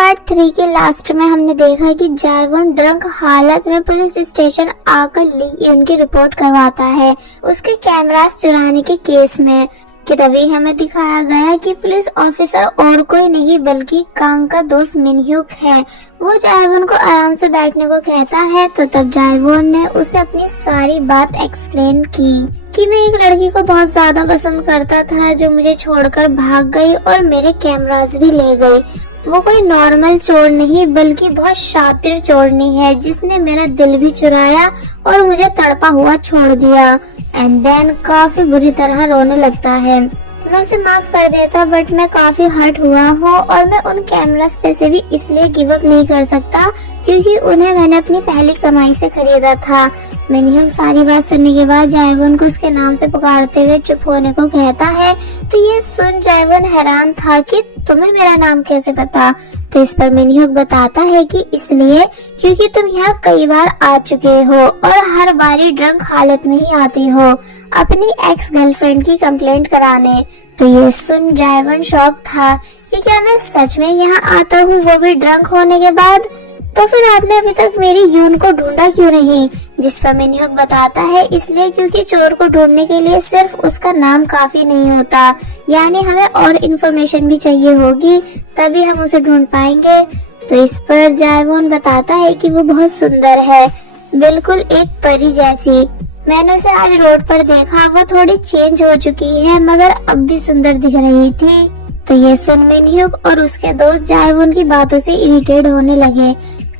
Part 3 के last में हमने देखा कि जायवोन ड्रंक हालत में पुलिस स्टेशन आकर ली उनकी रिपोर्ट करवाता है उसके कैमरास चुराने के केस में, कि तभी हमें दिखाया गया कि पुलिस ऑफिसर और कोई नहीं बल्कि कांग का दोस्त मिनह्यूक है। वो जायवोन को आराम से बैठने को कहता है, तो तब जायवोन ने उसे अपनी सारी बात एक्सप्लेन की कि मैं एक लड़की को बहुत ज्यादा पसंद करता था जो मुझे छोड़कर भाग गई और मेरे कैमरास भी ले गई। वो कोई नॉर्मल चोर नहीं बल्कि बहुत शातिर चोरनी है जिसने मेरा दिल भी चुराया और मुझे तड़पा हुआ छोड़ दिया। एंड देन काफी बुरी तरह रोने लगता है। मैं उसे माफ कर देता बट मैं काफी हर्ट हुआ हूँ और मैं उन कैमरास पे से भी इसलिए गिव अप नहीं कर सकता क्योंकि उन्हें मैंने अपनी पहली कमाई से खरीदा था। मिनह्यूक सारी बात सुनने के बाद जायवोन को उसके नाम से पुकारते हुए चुप होने को कहता है, तो ये सुन जायवोन हैरान था कि तुम्हें मेरा नाम कैसे पता। तो इस पर मिनह्यूक बताता है कि इसलिए क्योंकि तुम यहाँ कई बार आ चुके हो और हर बारी ड्रंक हालत में ही आती हो अपनी एक्स गर्लफ्रेंड की कंप्लेंट कराने। तो ये सुन जायवोन शॉक था कि क्या मैं सच में यहाँ आता हूँ, वो भी ड्रंक होने के बाद। तो फिर आपने अभी तक मेरी यून को ढूंढा क्यों नहीं। जिस पर मिनह्यूक बताता है इसलिए क्योंकि चोर को ढूंढने के लिए सिर्फ उसका नाम काफी नहीं होता, यानी हमें और इन्फॉर्मेशन भी चाहिए होगी तभी हम उसे ढूंढ पाएंगे। तो इस पर जायवोन बताता है कि वो बहुत सुंदर है, बिल्कुल एक परी जैसी। मैंने उसे आज रोड पर देखा, वो थोड़ी चेंज हो चुकी है मगर अब भी सुंदर दिख रही थी। तो ये सुन मिनह्यूक और उसके दोस्त जायवोन की बातों से इरिटेट होने लगे।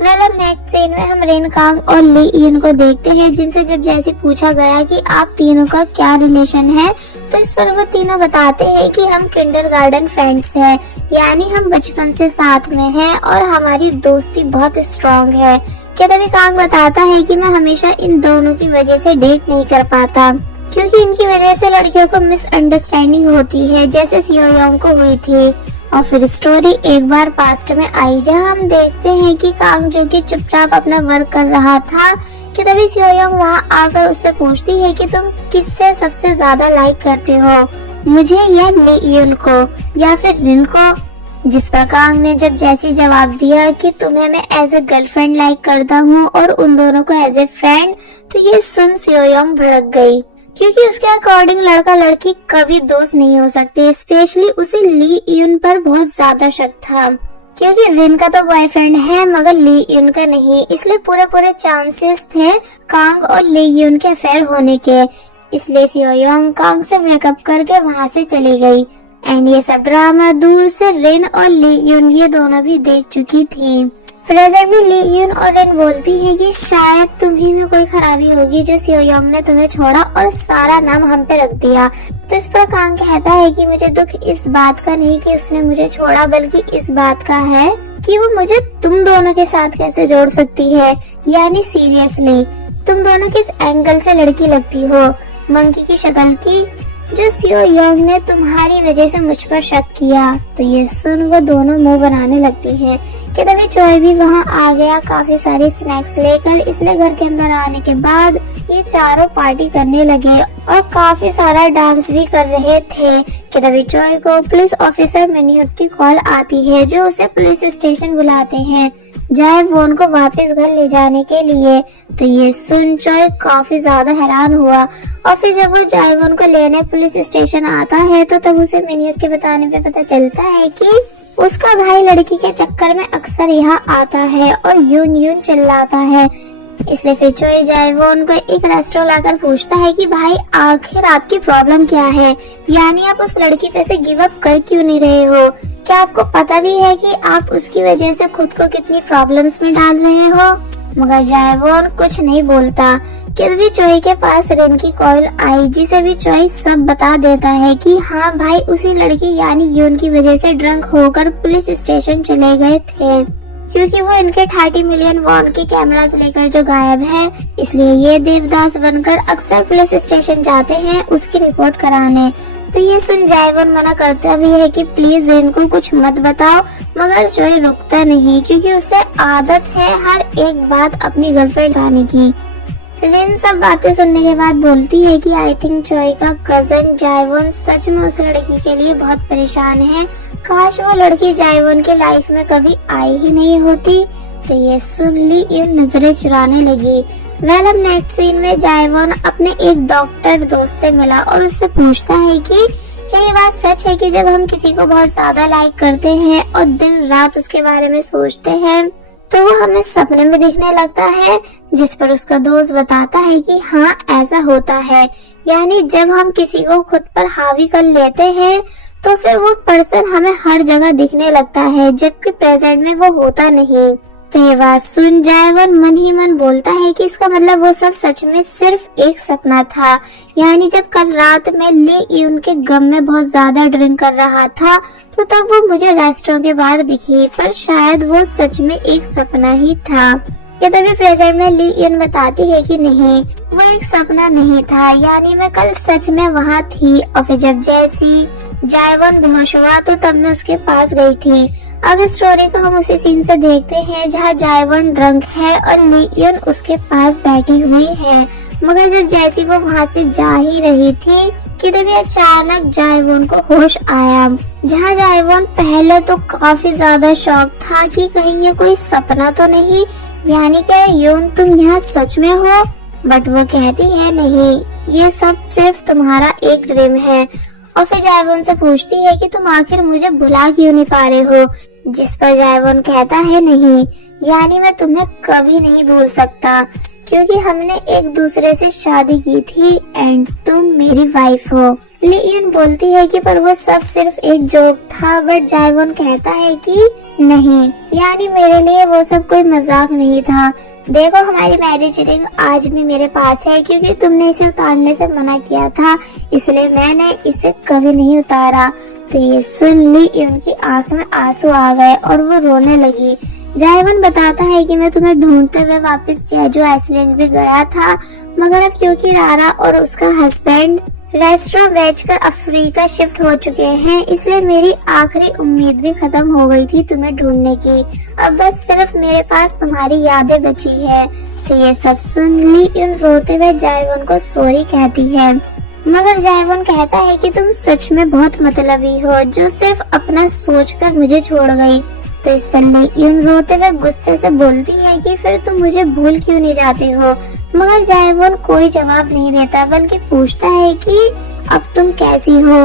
मतलब नेक्स्ट सीन में हम रिन कांग और ली इन को देखते हैं जिनसे जब जैसे पूछा गया कि आप तीनों का क्या रिलेशन है, तो इस पर वो तीनों बताते हैं कि हम किंडरगार्टन फ्रेंड्स हैं, यानी हम बचपन से साथ में हैं और हमारी दोस्ती बहुत स्ट्रांग है। क्या तभी कांग बताता है कि मैं हमेशा इन दोनों की वजह से डेट नहीं कर पाता क्योंकि इनकी वजह से लड़कियों को मिसअंडरस्टैंडिंग होती है जैसे सियोयोंग को हुई थी। और फिर स्टोरी एक बार पास्ट में आई जहां हम देखते हैं कि कांग जो कि चुपचाप अपना वर्क कर रहा था कि तभी सियोयोंग वहां आकर उससे पूछती है कि तुम किससे सबसे ज्यादा लाइक करते हो, मुझे या ली को या फिर रिन को। जिस पर कांग ने जब जैसी जवाब दिया कि तुम्हें मैं एज ए गर्लफ्रेंड लाइक करता हूँ और उन दोनों को एज ए फ्रेंड, तो ये सुन सियोयोंग भड़क गई क्योंकि उसके अकॉर्डिंग लड़का लड़की कभी दोस्त नहीं हो सकते। स्पेशली उसे ली यून पर बहुत ज्यादा शक था क्योंकि रिन का तो बॉयफ्रेंड है मगर ली यून का नहीं, इसलिए पूरे चांसेस थे कांग और ली यून के अफेयर होने के। इसलिए सियोयोंग कांग से ब्रेकअप करके वहाँ से चली गई। एंड ये सब ड्रामा दूर से रिन और ली यून ये दोनों भी देख चुकी थी। प्रेजेंट में ली यून और रिन बोलती है कि शायद तुम्ही में कोई खराबी होगी जो सियोयोंग ने तुम्हें छोड़ा और सारा नाम हम पे रख दिया। तो इस पर कांग कहता है कि मुझे दुख इस बात का नहीं कि उसने मुझे छोड़ा बल्कि इस बात का है कि वो मुझे तुम दोनों के साथ कैसे जोड़ सकती है, यानी सीरियसली तुम दोनों किस एंगल से लड़की लगती हो, मंकी की शक्ल की, जो सियोयोंग ने तुम्हारी वजह से मुझ पर शक किया। तो ये सुन वो दोनों मुंह बनाने लगती हैं कि तभी चोय भी वहाँ आ गया काफी सारे स्नैक्स लेकर। इसलिए घर के अंदर आने के बाद ये चारों पार्टी करने लगे और काफी सारा डांस भी कर रहे थे कि तभी चोय को पुलिस ऑफिसर मिनह्यूक की कॉल आती है जो उसे पुलिस स्टेशन बुलाते हैं जायवोन को वापस घर ले जाने के लिए। तो ये सुन चोय काफी ज्यादा हैरान हुआ और फिर जब वो जायवोन को लेने पुलिस स्टेशन आता है तो तब उसे मिनह्यूक के बताने पे पता चलता है कि उसका भाई लड़की के चक्कर में अक्सर यहाँ आता है और यून यून चिल्लाता है। इसलिए फिर चोय जायवोन को एक रेस्टोरेंट लाकर पूछता है कि भाई आखिर आपकी प्रॉब्लम क्या है, यानी आप उस लड़की पे से गिव अप कर क्यों नहीं रहे हो, क्या आपको पता भी है कि आप उसकी वजह से खुद को कितनी प्रॉब्लम्स में डाल रहे हो। मगर जायवोन कुछ नहीं बोलता कि भी चोय के पास रिन की कॉल आई जिसे भी चोय सब बता देता है कि हाँ भाई उसी लड़की यानी यून की वजह से ड्रंक होकर पुलिस स्टेशन चले गए थे क्योंकि वो इनके 30 मिलियन वॉन के कैमरास लेकर जो गायब है। इसलिए ये देवदास बनकर अक्सर पुलिस स्टेशन जाते हैं उसकी रिपोर्ट कराने। तो ये सुन जायवोन मना करता भी है कि प्लीज इनको कुछ मत बताओ, मगर चोय रुकता नहीं क्योंकि उसे आदत है हर एक बात अपनी गर्लफ्रेंड बताने की। रिन सब बातें सुनने के बाद बोलती है कि आई थिंक चोय का कजन जायवोन सच में उस लड़की के लिए बहुत परेशान है काश वो लड़की जायवॉन के लाइफ में कभी आई ही नहीं होती। तो ये सुन ली यून नजरें चुराने लगी। अब नेक्स्ट सीन में जायवॉन अपने एक डॉक्टर दोस्त से मिला और उससे पूछता है कि क्या ये बात सच है कि जब हम किसी को बहुत ज्यादा लाइक करते हैं और दिन रात उसके बारे में सोचते हैं तो वो हमें सपने में दिखने लगता है। जिस पर उसका दोस्त बताता है कि हाँ ऐसा होता है, यानी जब हम किसी को खुद पर हावी कर लेते हैं तो फिर वो पर्सन हमें हर जगह दिखने लगता है, जबकि प्रेजेंट में वो होता नहीं। तो ये बात सुन जायवॉन मन ही मन बोलता है कि इसका मतलब वो सब सच में सिर्फ एक सपना था। यानी जब कल रात में ली यून के गम में बहुत ज्यादा ड्रिंक कर रहा था तो तब वो मुझे रेस्टोरेंट के बाहर दिखी, पर शायद वो सच में एक सपना ही था। ये तभी प्रेजेंट में ली यून बताती है कि नहीं, वो एक सपना नहीं था, यानी मैं कल सच में वहाँ थी। और फिर जब जैसी जायवॉन बेहोश हुआ तो तब मैं उसके पास गई थी। अब इस स्टोरी को हम उसी सीन से देखते हैं जहाँ जायवॉन ड्रंक है और ली यून उसके पास बैठी हुई है। मगर जब जैसी वो वहाँ से जा ही रही थी कि तभी अचानक जायवॉन को होश आया। जहाँ जायवॉन पहले तो काफी ज्यादा शॉक था कि कहीं ये कोई सपना तो नहीं, यानी क्या यून तुम यहाँ सच में हो। बट वो कहती है नहीं, ये सब सिर्फ तुम्हारा एक ड्रीम है। और फिर जायवॉन से पूछती है कि तुम आखिर मुझे भुला क्यों नहीं पा रहे हो। जिस पर जायवॉन कहता है नहीं, यानी मैं तुम्हें कभी नहीं भूल सकता क्योंकि हमने एक दूसरे से शादी की थी एंड तुम मेरी वाइफ हो। ली यून बोलती है कि पर वो सब सिर्फ एक जोक था। बट जायवॉन कहता है कि नहीं, यानी मेरे लिए वो सब कोई मजाक नहीं था। देखो हमारी मैरिज रिंग आज भी मेरे पास है क्योंकि तुमने इसे उतारने से मना किया था, इसलिए मैंने इसे कभी नहीं उतारा। तो ये सुन ली यून की आंख में आंसू आ गए और वो रोने लगी। जायवॉन बताता है कि मैं तुम्हें ढूंढते हुए वापस जेजू आइसलैंड भी गया था, मगर अब क्योंकि रारा और उसका हस्बैंड रेस्टोरेंट बेचकर अफ्रीका शिफ्ट हो चुके हैं, इसलिए मेरी आखिरी उम्मीद भी खत्म हो गई थी तुम्हें ढूंढने की। अब बस सिर्फ मेरे पास तुम्हारी यादें बची है। तो ये सब सुन ली यून रोते हुए जायवॉन को सॉरी कहती है, मगर जायवॉन कहता है कि तुम सच में बहुत मतलबी हो जो सिर्फ अपना सोचकर मुझे छोड़ गई। तो इस पर ली यून रोते हुए गुस्से से बोलती है कि फिर तुम मुझे भूल क्यों नहीं जाती हो। मगर जायवॉन कोई जवाब नहीं देता बल्कि पूछता है कि अब तुम कैसी हो,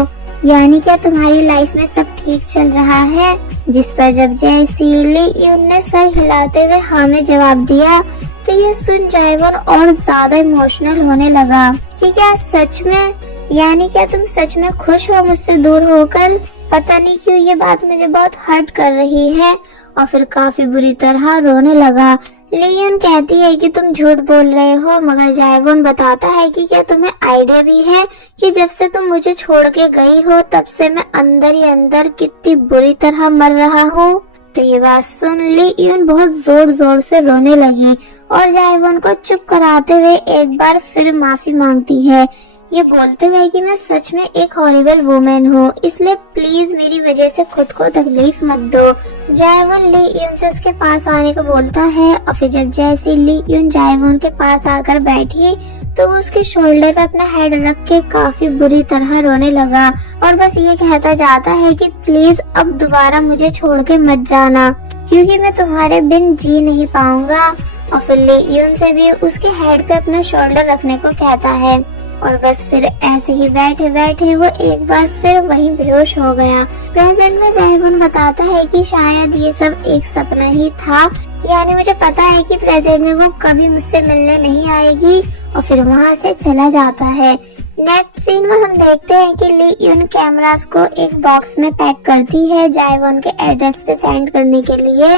यानी क्या तुम्हारी लाइफ में सब ठीक चल रहा है। जिस पर जब जैसी ली यून ने सर हिलाते हुए हाँ में जवाब दिया तो ये सुन जायवॉन और ज्यादा इमोशनल होने लगा कि क्या सच में, यानी क्या तुम सच में खुश हो मुझसे दूर होकर। पता नहीं क्यों ये बात मुझे बहुत हर्ट कर रही है। और फिर काफी बुरी तरह रोने लगा। ली यून कहती है कि तुम झूठ बोल रहे हो, मगर जायवॉन बताता है कि क्या तुम्हें आइडिया भी है कि जब से तुम मुझे छोड़ के गई हो तब से मैं अंदर ही अंदर कितनी बुरी तरह मर रहा हूँ। तो ये बात सुन ली यून बहुत जोर जोर से रोने लगी और जायवॉन को चुप कराते हुए एक बार फिर माफी मांगती है, ये बोलते हुए कि मैं सच में एक हॉरिबल वुमेन हूँ, इसलिए प्लीज मेरी वजह से खुद को तकलीफ मत दो। जायवॉन ली यून से उसके पास आने को बोलता है और फिर जब जैसे ली यून जायवॉन के पास आकर बैठी तो वो उसके शोल्डर पे अपना हेड रख के काफी बुरी तरह रोने लगा और बस ये कहता जाता है कि प्लीज अब दोबारा मुझे छोड़ के मत जाना क्योंकि मैं तुम्हारे बिन जी नहीं पाऊंगा। और फिर ली यून से भी उसके हेड पे अपना शोल्डर रखने को कहता है और बस फिर ऐसे ही बैठे बैठे वो एक बार फिर वहीं बेहोश हो गया। प्रेजेंट में जायवॉन बताता है कि शायद ये सब एक सपना ही था, यानी मुझे पता है कि प्रेजेंट में वो कभी मुझसे मिलने नहीं आएगी। और फिर वहाँ से चला जाता है। नेक्स्ट सीन में हम देखते हैं कि ली यून कैमरास को एक बॉक्स में पैक करती है जायवॉन के एड्रेस पे सेंड करने के लिए,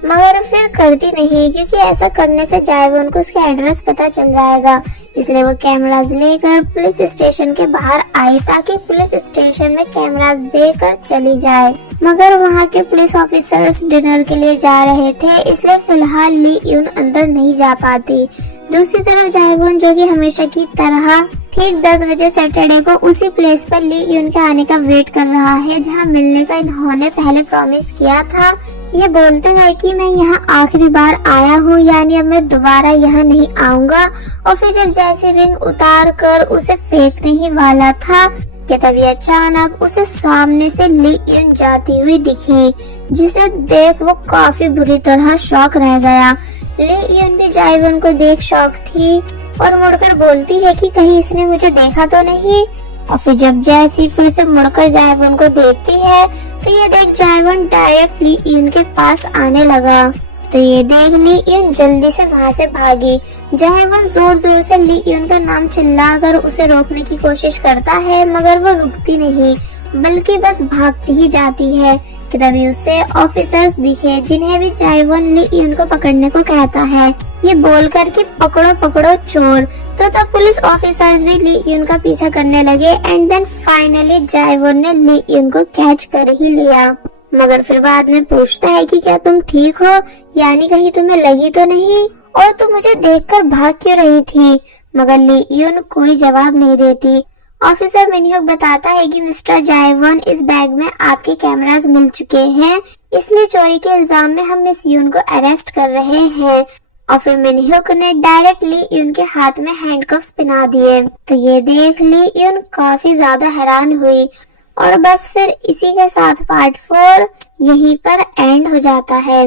मगर फिर करती नहीं क्योंकि ऐसा करने से जायवॉन को उसका एड्रेस पता चल जाएगा। इसलिए वो कैमरास लेकर पुलिस स्टेशन के बाहर आई ताकि पुलिस स्टेशन में कैमरास देकर चली जाए, मगर वहाँ के पुलिस ऑफिसर्स डिनर के लिए जा रहे थे, इसलिए फिलहाल ली यून अंदर नहीं जा पाती। दूसरी तरफ जायवॉन जो कि हमेशा की तरह ठीक 10 बजे सैटरडे को उसी प्लेस पर ली यून के आने का वेट कर रहा है जहाँ मिलने का इन्होंने पहले प्रॉमिस किया था। ये बोलते हुए कि मैं यहाँ आखिरी बार आया हूँ, यानी अब मैं दोबारा यहाँ नहीं आऊंगा। और फिर जब जैसे रिंग उतार कर उसे फेंकने ही वाला था कि तभी अचानक उसे सामने से ली यून जाती हुई दिखी, जिसे देख वो काफी बुरी तरह शॉक रह गया। ली यून भी जायवन को देख शॉक थी और मुड़कर बोलती है कि कहीं इसने मुझे देखा तो नहीं। और फिर जब जैसी फिर से मुड़कर जायवन को देखती है तो ये देख जायवन डायरेक्ट ली यून के पास आने लगा। तो ये देख ली यून जल्दी से वहाँ से भागी। जायवन जोर जोर से ली यून का नाम चिल्लाकर उसे रोकने की कोशिश करता है, मगर वो रुकती नहीं बल्कि बस भागती ही जाती है कि तभी उसे ऑफिसर्स दिखे, जिन्हें भी जायवन ली यून को पकड़ने को कहता है, ये बोलकर कि पकड़ो पकड़ो चोर। तो तब पुलिस ऑफिसर्स भी ली यून का पीछा करने लगे एंड देन फाइनली जायवन ने ली यून को कैच कर ही लिया। मगर फिर बाद में पूछता है कि क्या तुम ठीक हो, यानी कहीं तुम्हें लगी तो नहीं, और तुम मुझे देखकर भाग क्यों रही थी। मगर ली यून कोई जवाब नहीं देती। ऑफिसर मिनह्योक बताता है कि मिस्टर जायवन, इस बैग में आपके कैमरास मिल चुके हैं, इसलिए चोरी के इल्जाम में हम मिस यून को अरेस्ट कर रहे हैं। और फिर मिनह्योक ने डायरेक्ट ली यून के हाथ में हैंडकफ्स पहना दिए। तो ये देख ली यून काफी ज्यादा हैरान हुई और बस फिर इसी के साथ पार्ट 4 यहीं पर एंड हो जाता है।